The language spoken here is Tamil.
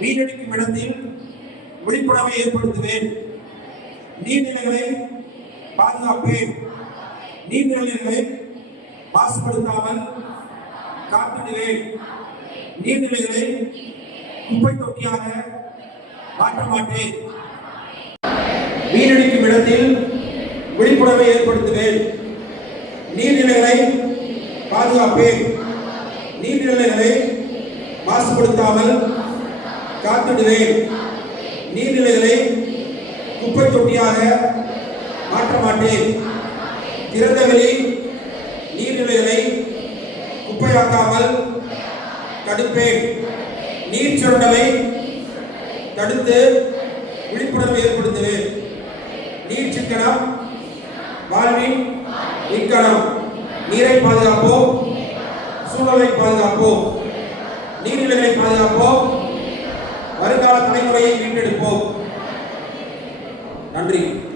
மீனடிக்கும் இடத்தில் விழிப்புணர்வை ஏற்படுத்துவேன். நீர்நிலைகளை பாதுகாப்பேன். நீர்நிலைகளை மாசுபடுத்தாமல் காத்திடுவேன் நீர்நிலைகளை குப்பை தொட்டியாக மாற்ற மாட்டேன். மீனடிக்கும் இடத்தில் விழிப்புணர்வை ஏற்படுத்துவேன். நீர்நிலைகளை பாதுகாப்பேன். நீர்நிலைகளை மாசுபடுத்தாமல் காத்திடுவேன். நீர்நிலைகளை குப்பை தொட்டியாக மாற்ற மாட்டேன். திறந்தவெளி நீர்நிலைகளை குப்பையாக்காமல் தடுப்பேன். நீர் சுரண்டலை தடுத்து விழிப்புணர்வு ஏற்படுத்துவேன். நீர் சிக்கனம் வாழ்வின் இக்கணம். நீரை பாதுகாப்போம் சூழலை பாதுகாப்போம். நீர்நிலைகளை பாதுகாப்போம். வருங்கால தலைமுறையை மீட்டெடுப்போம். நன்றி.